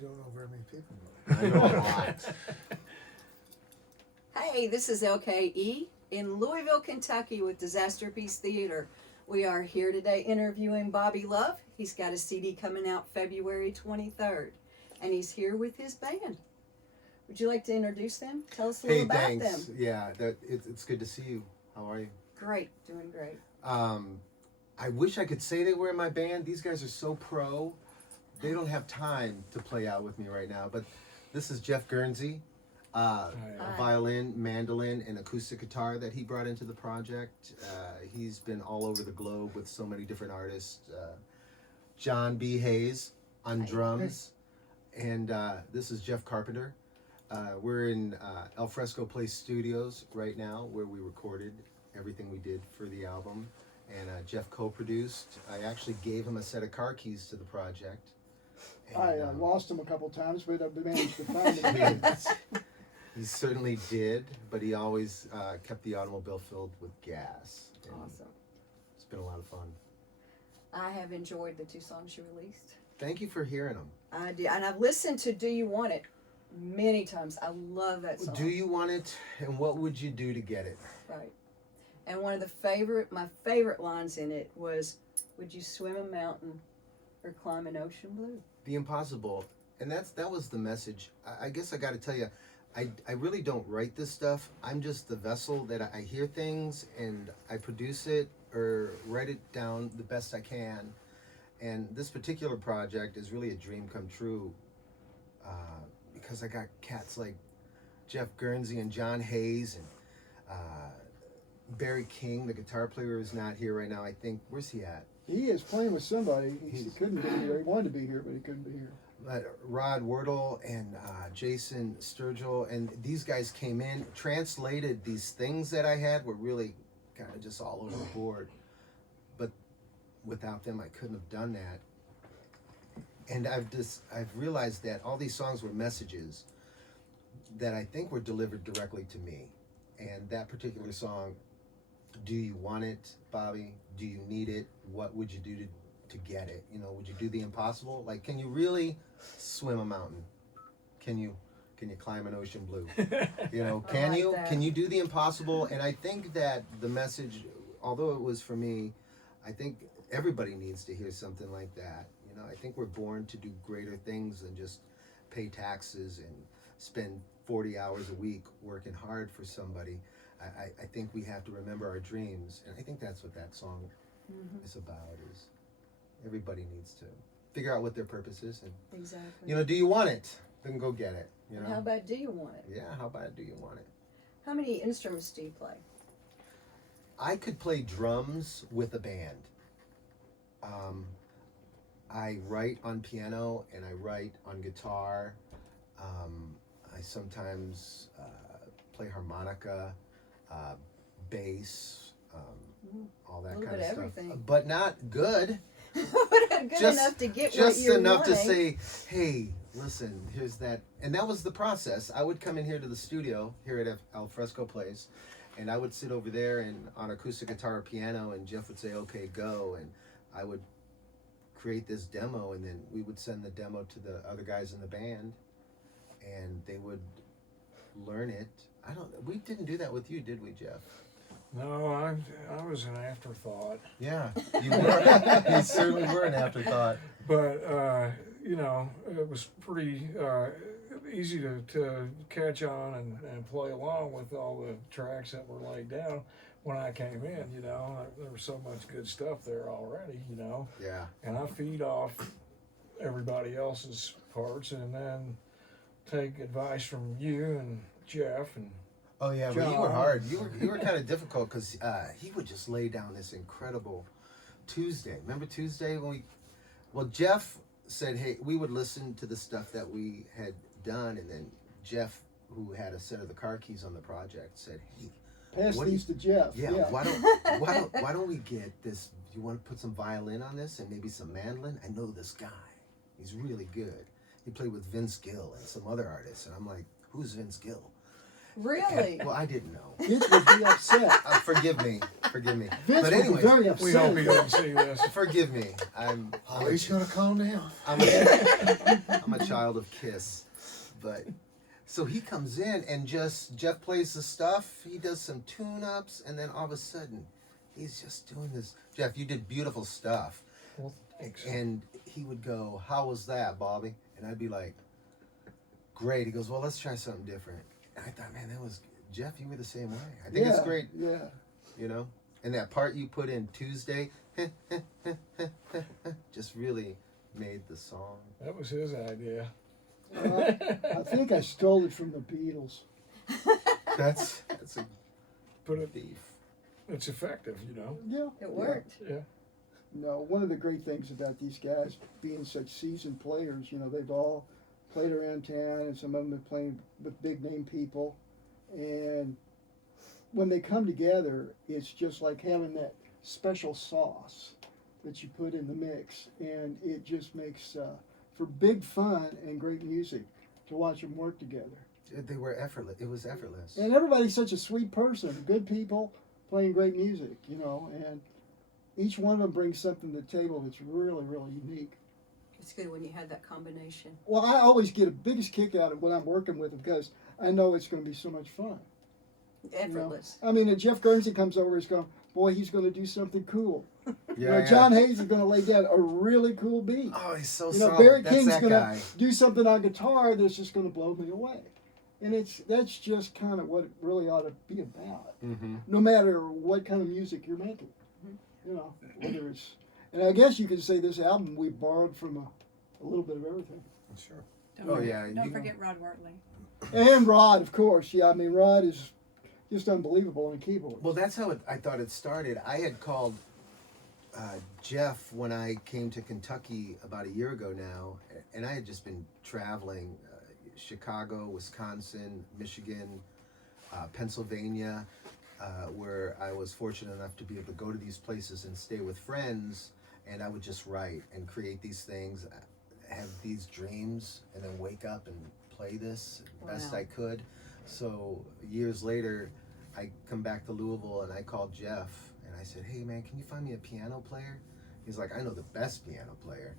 You don't know very many people. I know a lot. Hey, this is LKE in Louisville, Kentucky with Disaster Piece Theater. We are here today interviewing Bobby Love. He's got a CD coming out February 23rd, and he's here with his band. Would you like to introduce them? Tell us a little about thanks. them. Yeah, it's good to see you. How are you? Great, doing great. I wish I could say they were in my band. These guys are so pro. They don't have time to play out with me right now. But this is Jeff Guernsey, a violin, mandolin, and acoustic guitar that he brought into the project. He's been all over the globe with so many different artists. John B. Hayes on drums. And this is Jeff Carpenter. We're in Al Fresco Place Studios right now, where we recorded everything we did for the album. And Jeff co-produced. I actually gave him a set of car keys to the project. And, I lost them a couple times, but I managed to find them. He certainly did, but he always kept the automobile filled with gas. And Awesome. It's been a lot of fun. I have enjoyed the 2 songs you released. Thank you for hearing them. I did, and I've listened to Do You Want It many times. I love that song. Do you want it, and what would you do to get it? Right. And one of my favorite lines in it was, would you swim a mountain or climb an ocean blue? The impossible, and that was the message. I guess I got to tell you, I really don't write this stuff. I'm just the vessel that I hear things and I produce it or write it down the best I can. And this particular project is really a dream come true because I got cats like Jeff Guernsey and John Hayes and Barry King, the guitar player, is not here right now. I think, where's he at? He is playing with somebody. He couldn't be here. He wanted to be here, but he couldn't be here. Rod Wurtele and Jason Sturgill, and these guys came in, translated these things that I had were really kind of just all over the board. But without them, I couldn't have done that. And I've realized that all these songs were messages that I think were delivered directly to me. And that particular song, do you want it, Bobby? Do you need it? What would you do to get it? You know, would you do the impossible? Like, can you really swim a mountain? Can you climb an ocean blue? You know, can you do the impossible? And I think that the message, although it was for me, I think everybody needs to hear something like that. You know, I think we're born to do greater things than just pay taxes and spend 40 hours a week working hard for somebody. I think we have to remember our dreams, and I think that's what that song is about. Is everybody needs to figure out what their purpose is, and Exactly. you know, do you want it? Then go get it. You know. How about Do You Want It? Yeah. How about do you want it? How many instruments do you play? I could play drums with a band. I write on piano and I write on guitar. I sometimes play harmonica, bass, all that kind of stuff. Everything. But not good. Good enough to get what Just you're enough to wanting. say, hey, listen, here's that. And that was the process. I would come in here to the studio here at Al Fresco Place, and I would sit over there and on acoustic guitar or piano, and Jeff would say, okay, go. And I would create this demo, and then we would send the demo to the other guys in the band, and they would learn it. We didn't do that with you, did we, Jeff? No, I was an afterthought. Yeah, you were. You certainly were an afterthought. But, you know, it was pretty easy to catch on and play along with all the tracks that were laid down when I came in, you know. There was so much good stuff there already, you know. Yeah. And I feed off everybody else's parts and then take advice from you and Jeff and Oh yeah, but you were hard. You were kind of difficult because he would just lay down this incredible Tuesday. Remember Tuesday when Jeff said, hey, we would listen to the stuff that we had done, and then Jeff, who had a set of the car keys on the project, said, hey, Pass these to Jeff. yeah. why don't we get this? You want to put some violin on this and maybe some mandolin? I know this guy. He's really good. He played with Vince Gill and some other artists, and I'm like, who's Vince Gill? Really? Well, I didn't know. Vince would be upset. Forgive me. Vince But would anyway, be very We upset. hope he doesn't see this. forgive me. I'm He's gonna calm down. I'm a child of Kiss. But so he comes in and just Jeff plays the stuff. He does some tune-ups, and then all of a sudden, he's just doing this. Jeff, you did beautiful stuff. Well, thanks. And he would go, "How was that, Bobby?" And I'd be like, "Great." He goes, "Well, let's try something different." And I thought, man, that was Jeff. You were the same way. I think it's great, Yeah. you know. And that part you put in Tuesday, just really made the song. That was his idea. I think I stole it from the Beatles. That's a But it, thief. it's effective, you know. Yeah. It worked. Yeah. No, one of the great things about these guys being such seasoned players, you know, they've all played around town, and some of them have played with big name people. And when they come together, it's just like having that special sauce that you put in the mix, and it just makes for big fun and great music to watch them work together. They were effortless. It was effortless. And everybody's such a sweet person, good people playing great music, you know, and each one of them brings something to the table that's really, really unique. It's good when you had that combination. Well, I always get the biggest kick out of when I'm working with them because I know it's going to be so much fun. You know? Effortless. I mean, if Jeff Guernsey comes over, he's going, boy, he's going to do something cool. Yeah, John Hayes is going to lay down a really cool beat. Oh, he's so You know, solid. Barry That's King's that going guy. to do something on guitar that's just going to blow me away. And that's just kind of what it really ought to be about, Mm-hmm. no matter what kind of music you're making. You know, whether it's, and I guess you could say this album we borrowed from a little bit of everything. Sure. Don't Oh, forget, yeah, Don't you- forget Rod Wurtele. And Rod, of course. Yeah, I mean, Rod is just unbelievable on keyboard. Well, that's how I thought it started. I had called Jeff when I came to Kentucky about a year ago now, and I had just been traveling Chicago, Wisconsin, Michigan, Pennsylvania, where I was fortunate enough to be able to go to these places and stay with friends, and I would just write and create these things, have these dreams, and then wake up and play this best Wow. I could. So years later, I come back to Louisville and I called Jeff and I said, "Hey man, can you find me a piano player?" He's like, "I know the best piano player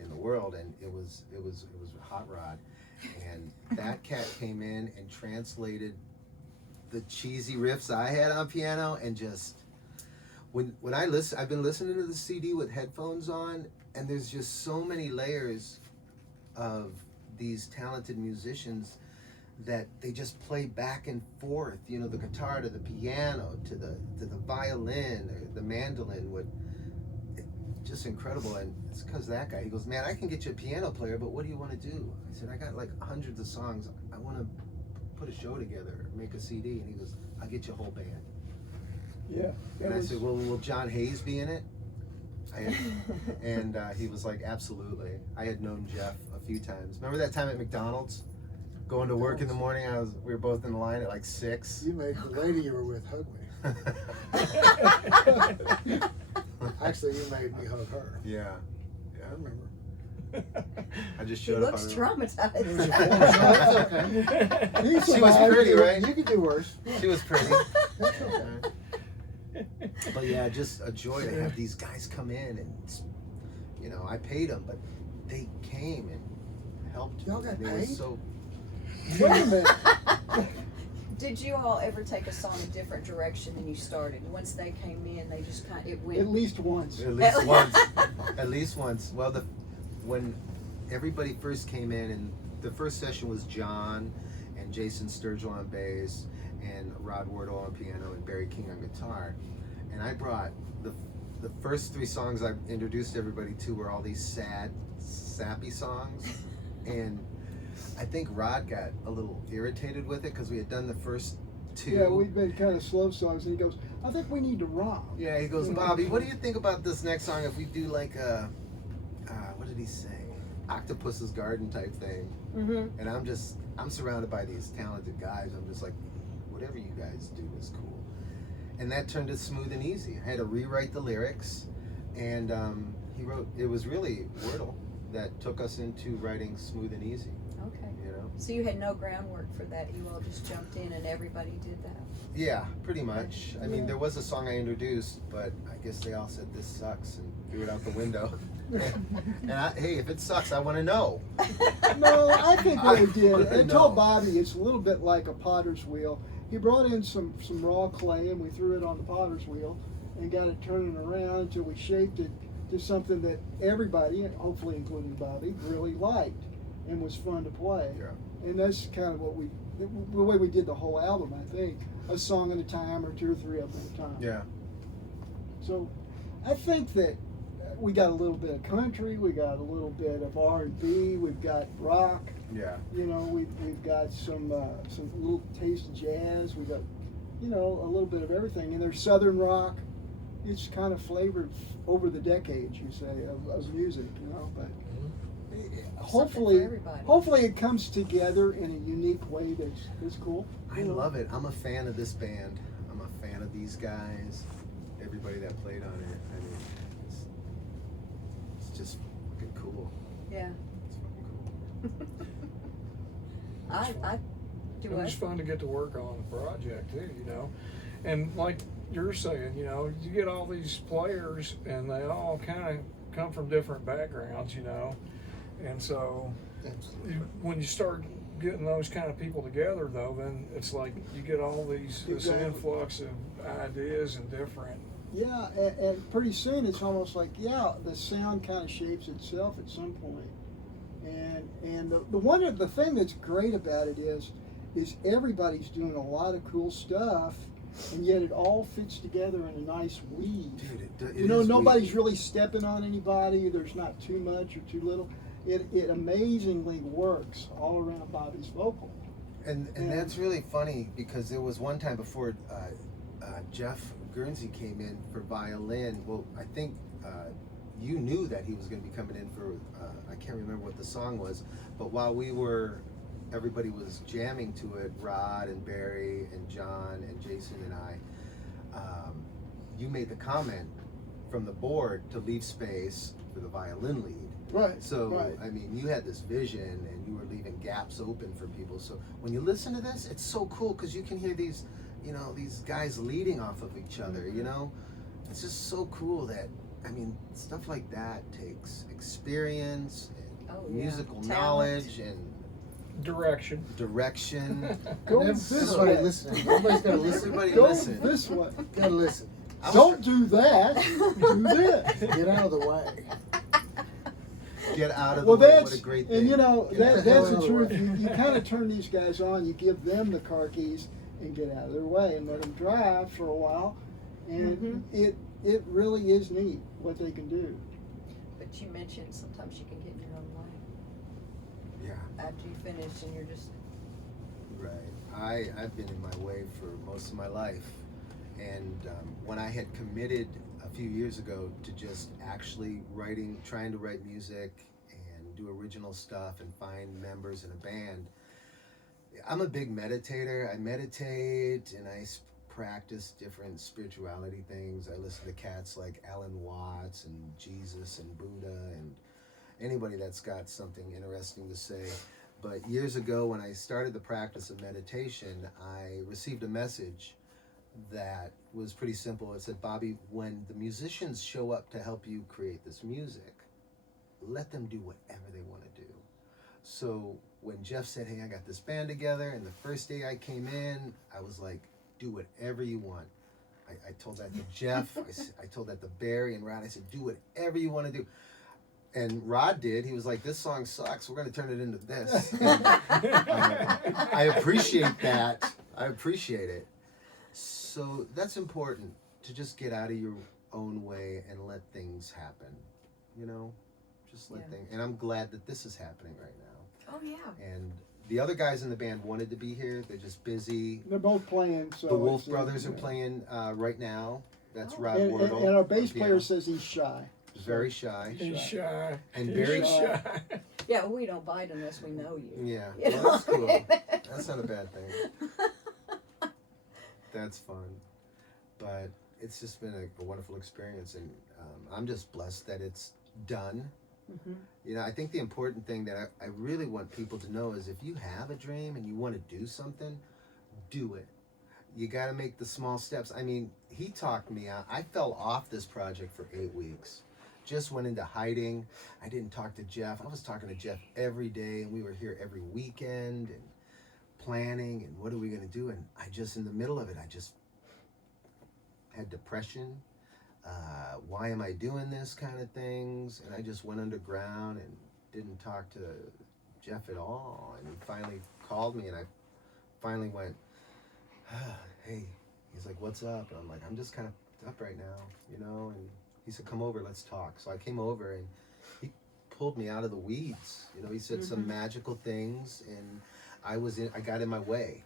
in the world," and it was Hot Rod, and that cat came in and translated the cheesy riffs I had on piano, and just when I listen, I've been listening to the CD with headphones on, and there's just so many layers of these talented musicians that they just play back and forth, you know, the guitar to the piano to the violin or the mandolin, just incredible. And it's because that guy, he goes, "Man, I can get you a piano player, but what do you want to do?" I said, "I got like hundreds of songs. I want to put a show together, make a CD." And he goes, "I'll get you a whole band." Yeah. And I said, "Well, will John Hayes be in it?" And he was like, "Absolutely." I had known Jeff a few times. Remember that time at McDonald's? Going to work in the morning, we were both in the line at like 6. You made the lady you were with hug me. Actually, you made me hug her. Yeah. I remember. I just He showed up. looks It was traumatized. a That's okay. He She was survived. pretty, right? You could do worse. She was pretty. That's okay. But yeah, just a joy to have these guys come in, and you know, I paid them, but they came and helped. Y'all got They were paid? so. Wait a minute. Did you all ever take a song a different direction than you started? Once they came in, they just kind of, it went. At least once. At least once. At least once. Well, when everybody first came in, and the first session was John and Jason Sturgill on bass, and Rod Wurtele on piano, and Barry King on guitar. And I brought the first 3 songs I introduced everybody to were all these sad, sappy songs, and I think Rod got a little irritated with it because we had done the first 2. Yeah, we've been kind of slow songs, and he goes, "I think we need to rock." Yeah, he goes, "Bobby, what do you think about this next song if we do like a, what did he say? Octopus's Garden type thing?" Mm-hmm. And I'm surrounded by these talented guys. I'm just like, whatever you guys do is cool. And that turned it smooth and easy. I had to rewrite the lyrics, and he wrote, it was really Wurtele. that took us into writing Smooth and Easy. Okay. You know. So you had no groundwork for that. You all just jumped in and everybody did that. Yeah, pretty much. I mean, there was a song I introduced, but I guess they all said this sucks and threw it out the window. Hey, if it sucks, I want to know. No, I think what we did, wanna I know. told Bobby it's a little bit like a potter's wheel. He brought in some raw clay and we threw it on the potter's wheel and got it turning around until we shaped it to something that everybody, and hopefully including Bobby, really liked and was fun to play. Yeah. And that's kind of the way we did the whole album, I think. A song at a time or two or three of them at a time. Yeah. So I think that we got a little bit of country, we got a little bit of R&B, we've got rock, Yeah. you know, we've got some little taste of jazz, we got, you know, a little bit of everything. And there's southern rock. It's kind of flavored over the decades, you say, of music, you know, but hopefully everybody. hopefully it comes together in a unique way that's cool. I love it. I'm a fan of this band. I'm a fan of these guys. Everybody that played on it. I mean, it's just fucking cool. Yeah. It's fucking cool. I do It was what? fun to get to work on the project too, you know. And like you're saying, you know, you get all these players and they all kind of come from different backgrounds, you know. And so when you start getting those kind of people together, though, then it's like you get all this Exactly. influx of ideas and different. Yeah, and pretty soon it's almost like, yeah, the sound kind of shapes itself at some point. And the thing that's great about it is everybody's doing a lot of cool stuff, and yet it all fits together in a nice weave. Dude, it You know, is nobody's weird. really stepping on anybody. There's not too much or too little. It amazingly works all around Bobby's vocal. And Yeah. that's really funny because there was one time before Jeff Guernsey came in for violin. Well, I think you knew that he was going to be coming in for, I can't remember what the song was, but while everybody was jamming to it, Rod and Barry and John and Jason and I, you made the comment from the board to leave space for the violin lead. Right. So, right. I mean, you had this vision and you were leaving gaps open for people. So when you listen to this, it's so cool because you can hear these, you know, these guys leading off of each other, you know? It's just so cool that, I mean, stuff like that takes experience and Oh, yeah. musical Talent. knowledge and Direction. direction. Go That's this what I way. listen. Everybody's got to listen. Everybody Go listen. this way. Got to listen. Don't do that. Do this. Get out of the way. Get out of the Well, way. that's What a great thing. and you know Get the hell that's the out of the truth. way. You kind of turn these guys on. You give them the car keys and get out of their way and let them drive for a while, and it really is neat what they can do. But you mentioned sometimes you can get in your own way Yeah. after you finish and you're just Right. I've been in my way for most of my life. And when I had committed a few years ago to just actually trying to write music and do original stuff and find members in a band, I'm a big meditator. I meditate and I practice different spirituality things. I listen to cats like Alan Watts and Jesus and Buddha and anybody that's got something interesting to say. But years ago, when I started the practice of meditation, I received a message that was pretty simple. It said, Bobby, when the musicians show up to help you create this music, let them do whatever they want to do. So when Jeff said, hey, I got this band together, and the first day I came in, I was like, do whatever you want. I told that to Jeff, I told that to Barry and Rod. I said, do whatever you want to do. And Rod did. He was like, this song sucks. We're going to turn it into this. And, I appreciate that. I appreciate it. So that's important, to just get out of your own way and let things happen. You know, just let things. And I'm glad that this is happening right now. oh yeah. And the other guys in the band wanted to be here. They're just busy. They're both playing. So The Wolf it's, Brothers are yeah. playing right now. That's Oh. Rod And, Wurtele. and our bass on piano. player says he's shy. Very shy. He's shy. And He's very shy. Yeah, we don't bite unless we know you. Yeah, You well, that's know? cool. That's not a bad thing. That's fun. But it's just been a wonderful experience, and I'm just blessed that it's done, Mm-hmm. You know, I think the important thing that I really want people to know is if you have a dream and you want to do something, do it. You got to make the small steps. I mean, he talked me out. I fell off this project for 8 weeks. Just went into hiding. I didn't talk to Jeff. I was talking to Jeff every day, and we were here every weekend and planning and what are we going to do. And I just, in the middle of it, I just had depression. Why am I doing this kind of things? And I just went underground and didn't talk to Jeff at all. And he finally called me, and I finally went, hey. He's like, what's up? And I'm like, I'm just kind of up right now, you know? And he said, come over, let's talk. So I came over, and he pulled me out of the weeds. You know, he said some magical things, and I got in my way.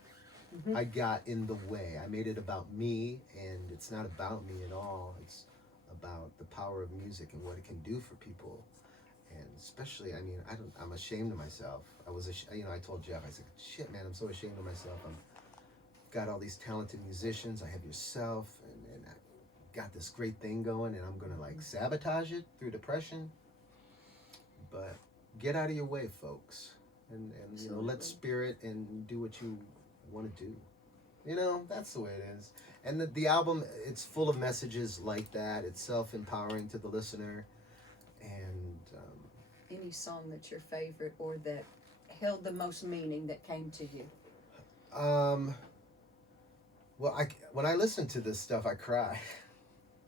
Mm-hmm. I got in the way. I made it about me, and it's not about me at all. It's about the power of music and what it can do for people. And especially, I mean, I'm ashamed of myself. I told Jeff, I said, shit, man, I'm so ashamed of myself. I've got all these talented musicians. I have yourself, and I got this great thing going, and I'm going to like sabotage it through depression. But get out of your way, folks. And you know, let spirit and do what you want to do. You know, that's the way it is. And the album, it's full of messages like that. It's self-empowering to the listener. And Any song that's your favorite or that held the most meaning that came to you? Well, when I listen to this stuff, I cry.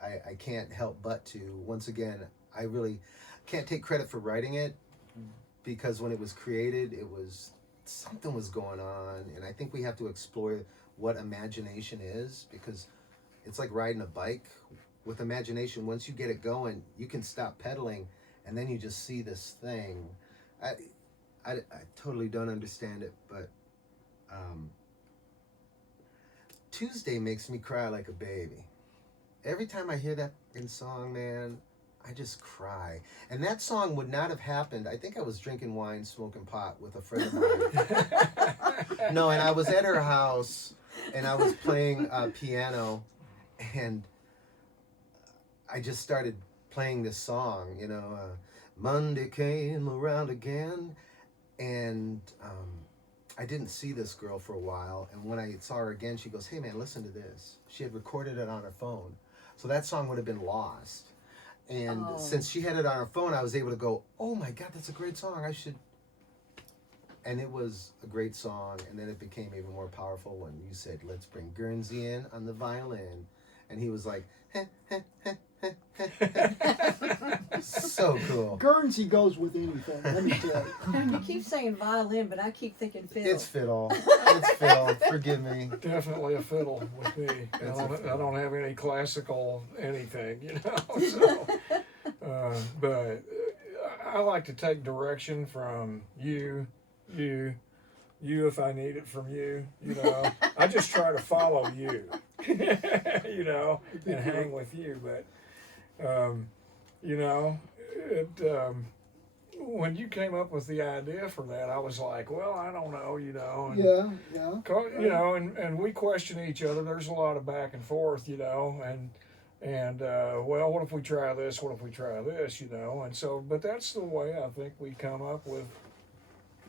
I can't help but to. Once again, I really can't take credit for writing it, because when it was created, something was going on, and I think we have to explore what imagination is, because it's like riding a bike. With imagination, once you get it going, you can stop pedaling, and then you just see this thing. I totally don't understand it, but Tuesday makes me cry like a baby. Every time I hear that song, man, I just cry. And that song would not have happened. I think I was drinking wine, smoking pot with a friend of mine. No, and I was at her house, and I was playing piano, and I just started playing this song, you know, Monday came around again, and I didn't see this girl for a while, and when I saw her again, she goes, hey man, listen to this. She had recorded it on her phone, so that song would have been lost. And since she had it on her phone, I was able to go, oh my God, that's a great song, I should. And it was a great song, and then it became even more powerful when you said, let's bring Guernsey in on the violin, and he was like, heh, heh, heh, heh, heh, heh. So cool. Guernsey goes with anything, let me tell you. And you keep saying violin, but I keep thinking fiddle. It's fiddle. It's fiddle. Forgive me. Definitely a fiddle with me. It's I don't have any classical anything, you know. So, but I like to take direction from you if I need it from you. You know, I just try to follow you. You know, and hang with you. But you know, when you came up with the idea for that, I was like, well, I don't know, you know. And, Yeah. you know, and we question each other. There's a lot of back and forth, you know, and well, what if we try this? What if we try this? You know, and so, but that's the way I think we come up with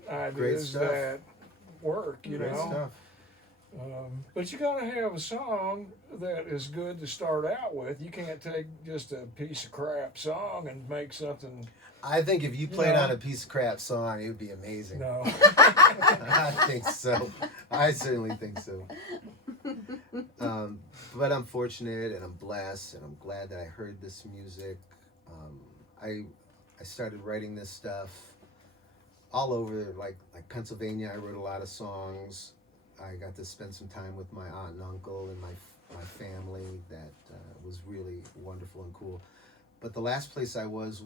ideas that work, you Great know. stuff. But you gotta have a song that is good to start out with. You can't take just a piece of crap song and make something. I think if you played on a piece of crap song, it would be amazing. No. I think so. I certainly think so. But I'm fortunate and I'm blessed and I'm glad that I heard this music. I started writing this stuff all over, like Pennsylvania. I wrote a lot of songs. I got to spend some time with my aunt and uncle and my family. That was really wonderful and cool. But the last place I was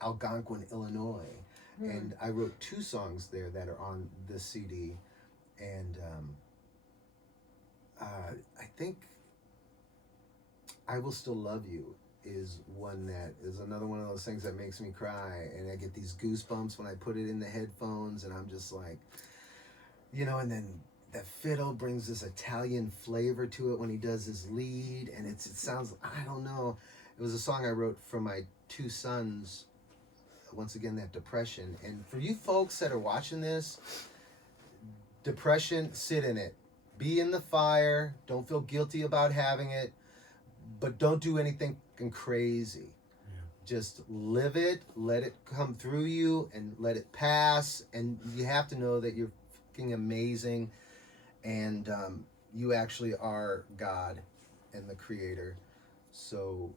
Algonquin, Illinois. And I wrote 2 songs there that are on this CD. And I think I Will Still Love You is one that is another one of those things that makes me cry. And I get these goosebumps when I put it in the headphones, and I'm just like, you know, and then that fiddle brings this Italian flavor to it when he does his lead, and it sounds, I don't know. It was a song I wrote for my 2 sons once again, that depression. And for you folks that are watching this, depression, sit in it. Be in the fire. Don't feel guilty about having it, but don't do anything fucking crazy. Just live it, let it come through you, and let it pass. And you have to know that you're fucking amazing, and you actually are God and the Creator. So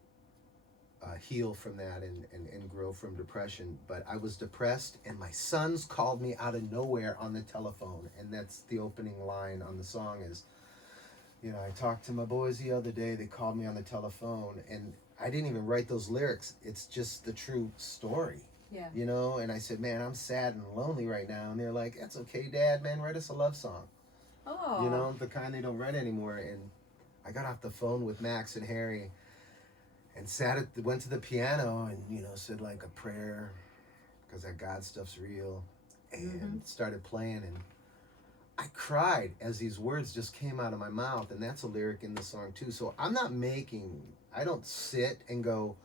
heal from that and grow from depression. But I was depressed, and my sons called me out of nowhere on the telephone, and that's the opening line on the song is, you know, I talked to my boys the other day, they called me on the telephone, and I didn't even write those lyrics. It's just the true story. Yeah. You know, and I said, man, I'm sad and lonely right now. And they're like, that's okay, Dad, man, write us a love song. Oh. You know, the kind they don't write anymore. And I got off the phone with Max and Harry and went to the piano and, you know, said like a prayer because that God stuff's real, and started playing, and I cried as these words just came out of my mouth, and that's a lyric in the song too. So I don't sit and go,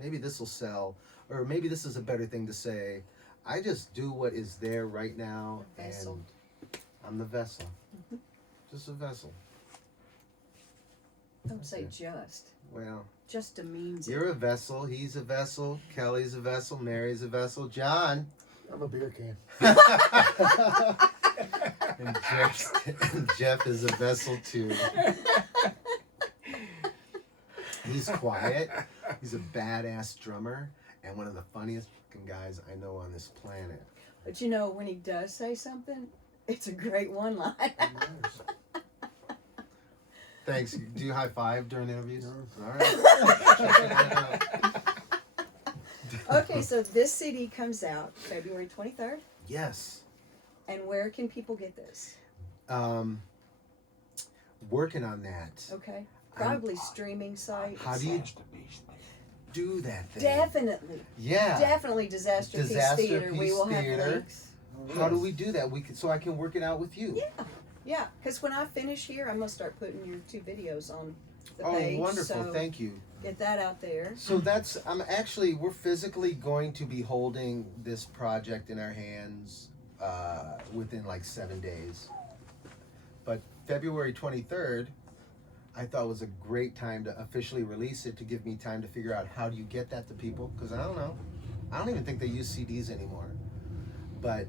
maybe this will sell, or maybe this is a better thing to say. I just do what is there right now, and I'm the vessel. Just a vessel. Don't say just. Well, Just demeans it. you're a vessel, he's a vessel, Kelly's a vessel, Mary's a vessel, John. I'm a beer can. and Jeff is a vessel too. He's quiet. He's a badass drummer and one of the funniest fucking guys I know on this planet. But you know, when he does say something, it's a great one line. Thanks. Do you high five during interviews? No. All right. Check it out. Okay, so this CD comes out February 23rd. Yes. And where can people get this? Working on that. Okay. Probably streaming sites. How do you do that thing? Definitely. Yeah. Definitely Disaster Piece Disaster Theater. We Piece will have Theater. links. How do we do that? So I can work it out with you. Yeah. Yeah. Because when I finish here, I'm going to start putting your 2 videos on the Oh, page. wonderful. So Thank you. get that out there. So we're physically going to be holding this project in our hands within like 7 days. But February 23rd, I thought was a great time to officially release it, to give me time to figure out how do you get that to people, because I don't know. I don't even think they use CDs anymore. But,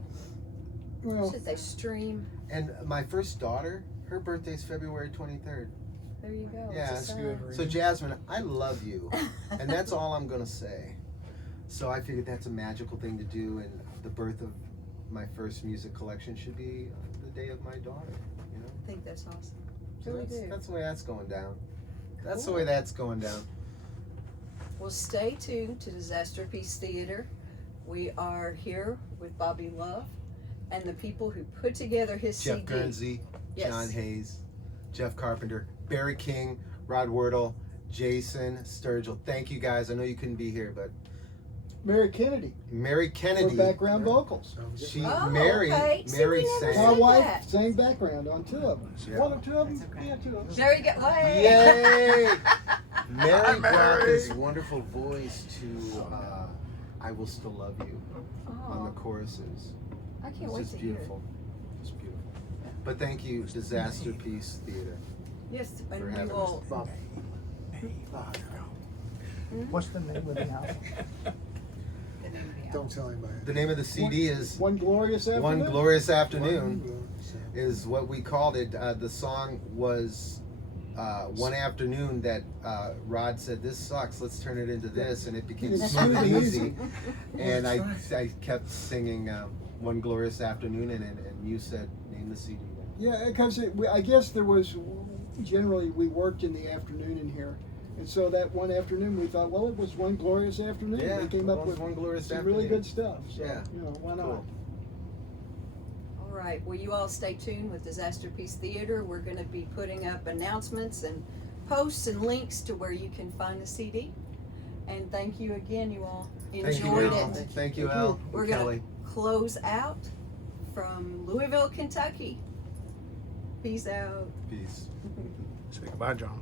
Well, Should they stream? and my first daughter, her birthday's February 23rd. There you go. Yeah, It's a that's sign. So Jasmine, I love you, and that's all I'm gonna say. So I figured that's a magical thing to do, and the birth of my first music collection should be the day of my daughter. You know, I think that's awesome. so Really do. that's the way that's going down. That's Cool. the way that's going down. Well, stay tuned to Disaster Piece Theater. We are here with Bobby Love and the people who put together his Jeff CD. Guernsey, Yes. John Hayes, Jeff Carpenter, Barry King, Rod Wurtele, Jason Sturgill. Thank you guys. I know you couldn't be here, but Mary Kennedy Mary for Kennedy. background vocals. She Oh, Mary okay. See, Mary we never sang. My said wife that. sang background on 2 of them. Yeah. One or 2 of them? That's okay. Yeah, 2 of them. There you go. Hey. Yay! Mary brought Mary. this wonderful voice to I Will Still Love You on the Oh, choruses. I can't It's wait just to hear it. beautiful. Just beautiful. But thank you, Disaster Piece Theater. Yes, For and we having will. Bob. Hmm? What's the name of the album? Don't tell anybody. The name of the CD is One glorious afternoon. One Glorious Afternoon, One is what we called it. The song was one afternoon that Rod said, this sucks, let's turn it into this, and it became It's smooth and smooth. easy. And I That's kept singing One Glorious Afternoon, and you said, name the CD. Yeah, because I guess there was, generally we worked in the afternoon in here. And so that one afternoon we thought, well, it was one glorious afternoon. Yeah, They came up it was with One Glorious some Afternoon. really good stuff. So, Yeah. you know, why not? Cool. All right. Well, you all stay tuned with Disaster Piece Theater. We're going to be putting up announcements and posts and links to where you can find the CD. And thank you again, you all. Thank you, Enjoyed Al. it. Thank you, Thank Al. you. We're Kelly. going to close out from Louisville, Kentucky. Peace out. Peace. Say goodbye, John.